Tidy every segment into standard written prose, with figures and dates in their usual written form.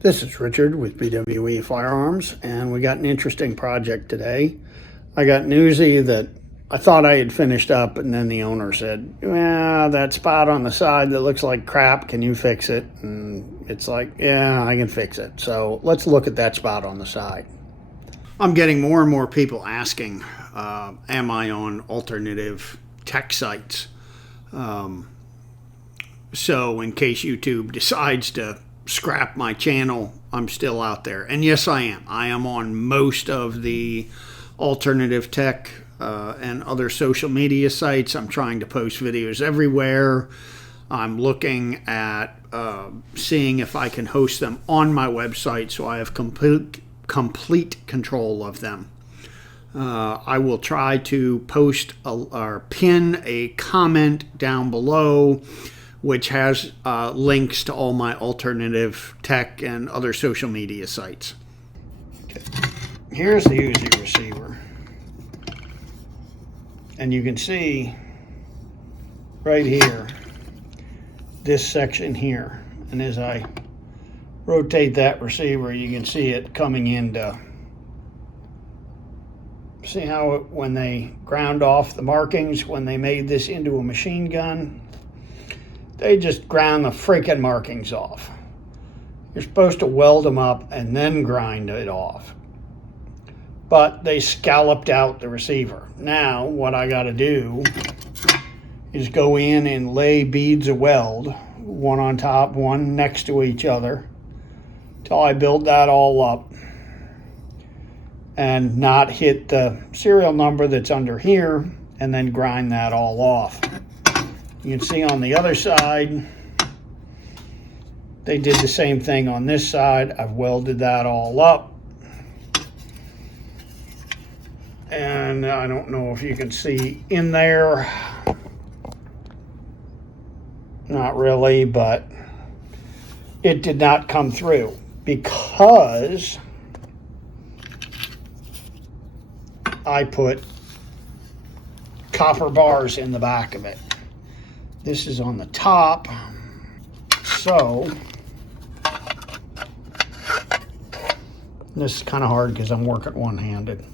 This is Richard with BWE Firearms, and we got an interesting project today. I got newsy that I thought I had finished up, and then the owner said, well, that spot on the side that looks like crap, can you fix it? And it's like, yeah, I can fix it. So let's look at that spot on the side. I'm getting more and more people asking, am I on alternative tech sites? So in case YouTube decides to scrap my channel, I'm still out there. And yes, I am. I am on most of the alternative tech and other social media sites. I'm trying to post videos everywhere. I'm looking at seeing if I can host them on my website so I have complete control of them. I will try to post or pin a comment down below which has links to all my alternative tech and other social media sites. Okay. Here's the Uzi receiver. And you can see right here, this section here. And as I rotate that receiver, you can see it coming into, see how when they ground off the markings, when they made this into a machine gun, they just ground the freaking markings off. You're supposed to weld them up and then grind it off. But they scalloped out the receiver. Now, what I got to do is go in and lay beads of weld, one on top, one next to each other, till I build that all up and not hit the serial number that's under here, and then grind that all off. You can see on the other side, they did the same thing on this side. I've welded that all up. And I don't know if you can see in there. Not really, but it did not come through because I put copper bars in the back of it. This is on the top, so this is kind of hard because I'm working one-handed.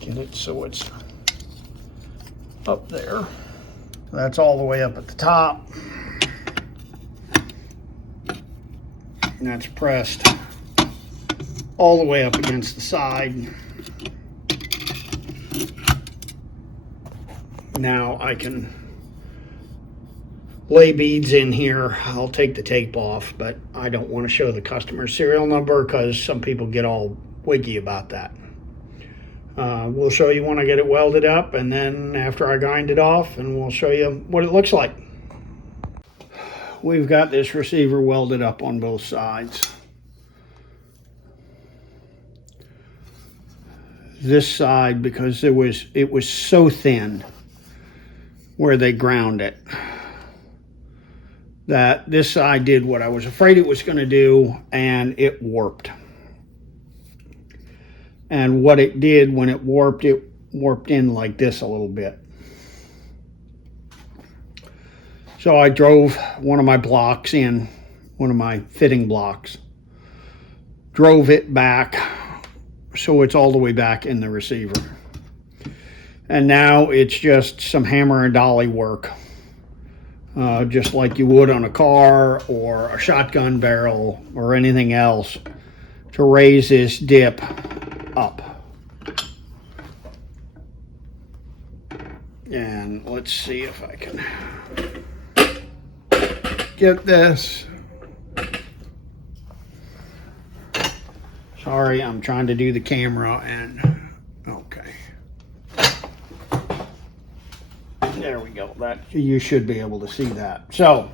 Get it so it's up there. That's all the way up at the top. And that's pressed all the way up against the side. Now I can lay beads in here. I'll take the tape off, but I don't want to show the customer serial number because some people get all wiggy about that. We'll show you when I get it welded up, and then after I grind it off, and we'll show you what it looks like. We've got this receiver welded up on both sides. This side, because it was so thin where they ground it, that this side did what I was afraid it was going to do, and it warped. And what it did when it warped in like this a little bit. So I drove one of my blocks in, one of my fitting blocks, drove it back so it's all the way back in the receiver. And now it's just some hammer and dolly work, just like you would on a car or a shotgun barrel or anything else, to raise this dip up. And let's see if I can get this. Sorry, I'm trying to do the camera and okay. There we go. That you should be able to see that. So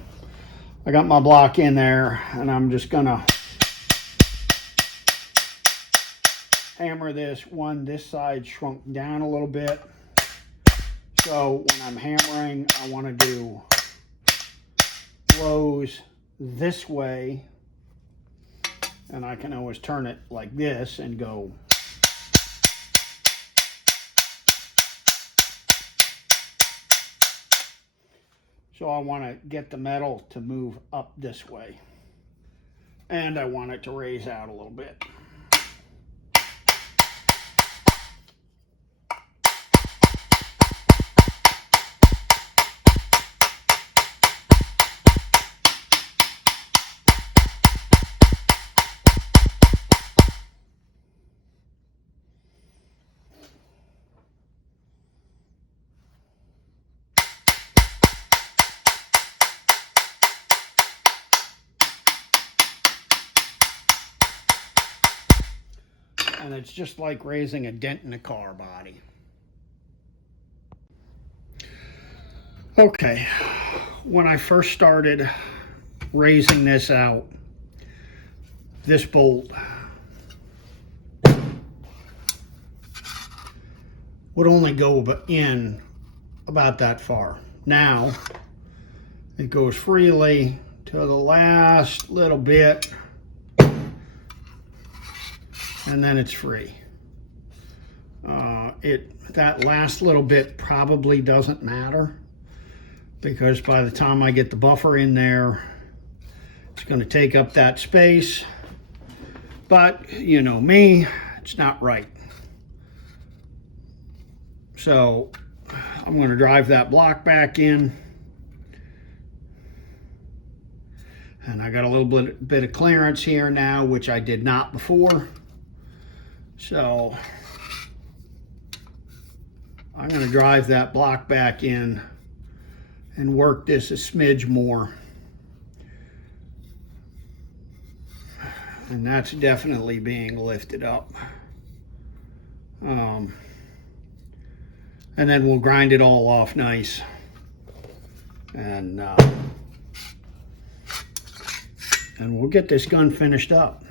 I got my block in there, and I'm just gonna hammer this one. This side shrunk down a little bit. So when I'm hammering, I want to do blows this way, and I can always turn it like this and go. So I want to get the metal to move up this way. And I want it to raise out a little bit. And it's just like raising a dent in a car body. Okay, when I first started raising this out, this bolt would only go in about that far. Now, it goes freely to the last little bit, and then it's free. That last little bit probably doesn't matter, because by the time I get the buffer in there, it's going to take up that space. But you know me, it's not right. So I'm going to drive that block back in, and I got a little bit of clearance here now, which I did not before. So I'm going to drive that block back in and work this a smidge more. And that's definitely being lifted up. And then we'll grind it all off nice. And we'll get this gun finished up.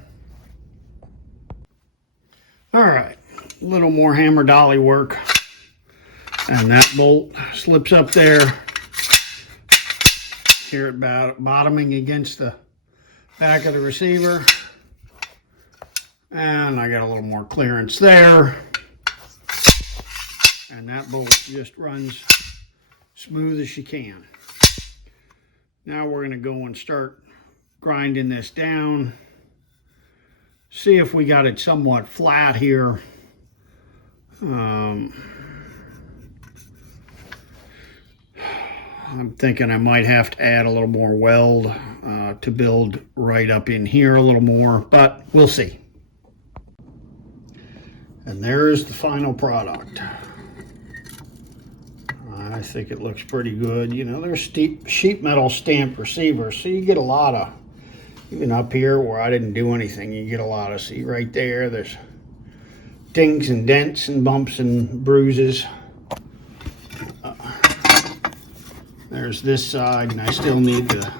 All right, a little more hammer dolly work. And that bolt slips up there. Here about bottoming against the back of the receiver. And I got a little more clearance there. And that bolt just runs smooth as she can. Now we're going to go and start grinding this down. See if we got it somewhat flat here. I'm thinking I might have to add a little more weld to build right up in here a little more, but we'll see. And there's the final product. I think it looks pretty good. You know, there's sheet metal stamped receivers, so you get a lot of, even up here where I didn't do anything, you get a lot of, see right there, there's dings and dents and bumps and bruises. There's this side, and I still need to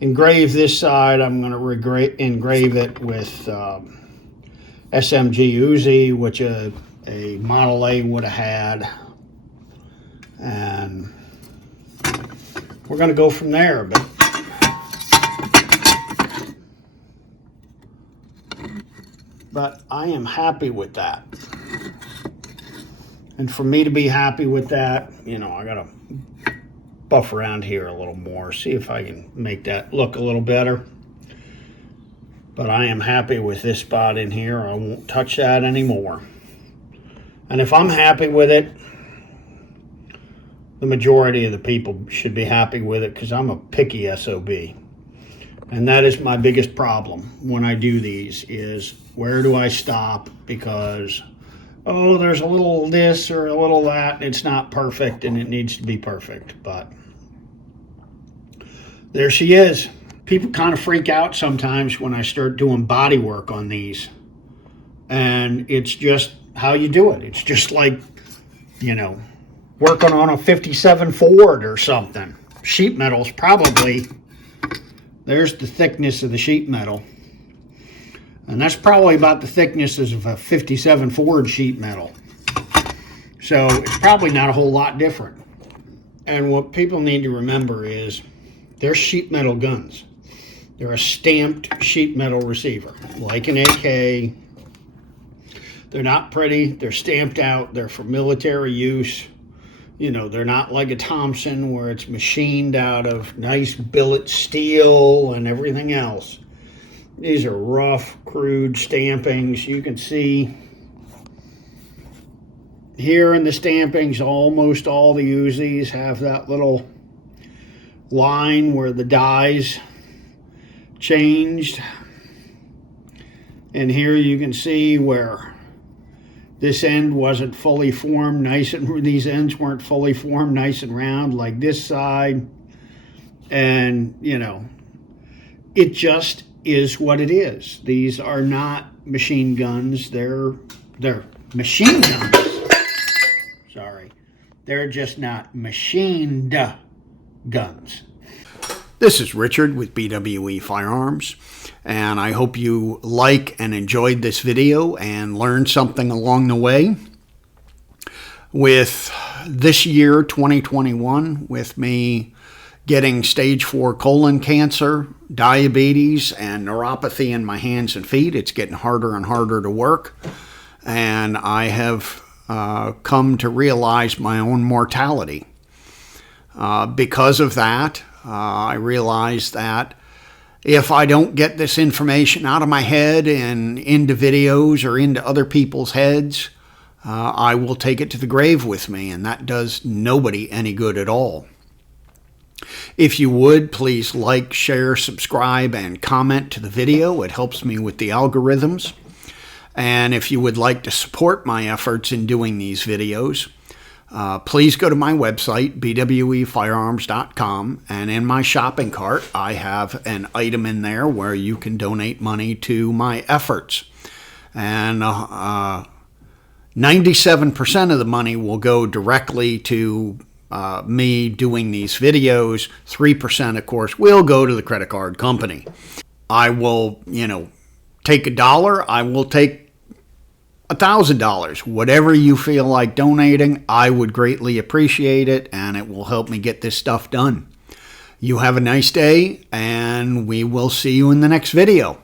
engrave this side. I'm going to engrave it with SMG Uzi, which a Model A would have had. And we're going to go from there. But I am happy with that. And for me to be happy with that, you know, I got to buff around here a little more, see if I can make that look a little better. But I am happy with this spot in here. I won't touch that anymore. And if I'm happy with it, the majority of the people should be happy with it, because I'm a picky SOB. And that is my biggest problem when I do these, is where do I stop? Because, oh, there's a little this or a little that. It's not perfect, and it needs to be perfect. But there she is. People kind of freak out sometimes when I start doing body work on these. And it's just how you do it. It's just like, you know, working on a 57 Ford or something. Sheet metal's probably, there's the thickness of the sheet metal. And that's probably about the thickness of a 57 Ford sheet metal. So it's probably not a whole lot different. And what people need to remember is they're sheet metal guns. They're a stamped sheet metal receiver, like an AK. They're not pretty. They're stamped out. They're for military use. You know, they're not like a Thompson where it's machined out of nice billet steel and everything else. These are rough, crude stampings. You can see here in the stampings, almost all the Uzis have that little line where the dies changed. And here you can see where this end wasn't fully formed nice, and these ends weren't fully formed nice and round like this side. And, you know, it just is what it is. These are not machine guns. They're machine guns. Sorry. They're just not machined guns. This is Richard with BWE Firearms, and I hope you like and enjoyed this video and learned something along the way. With this year, 2021, with me getting stage 4 colon cancer, diabetes, and neuropathy in my hands and feet, it's getting harder and harder to work. And I have come to realize my own mortality. Because of that, I realized that if I don't get this information out of my head and into videos or into other people's heads, I will take it to the grave with me, and that does nobody any good at all. If you would, please like, share, subscribe, and comment to the video. It helps me with the algorithms. And if you would like to support my efforts in doing these videos, please go to my website, bwefirearms.com, and in my shopping cart, I have an item in there where you can donate money to my efforts. And 97% of the money will go directly to me doing these videos. 3%, of course, will go to the credit card company. I will, take $1. I will take $1,000. Whatever you feel like donating, I would greatly appreciate it, and it will help me get this stuff done. You have a nice day, and we will see you in the next video.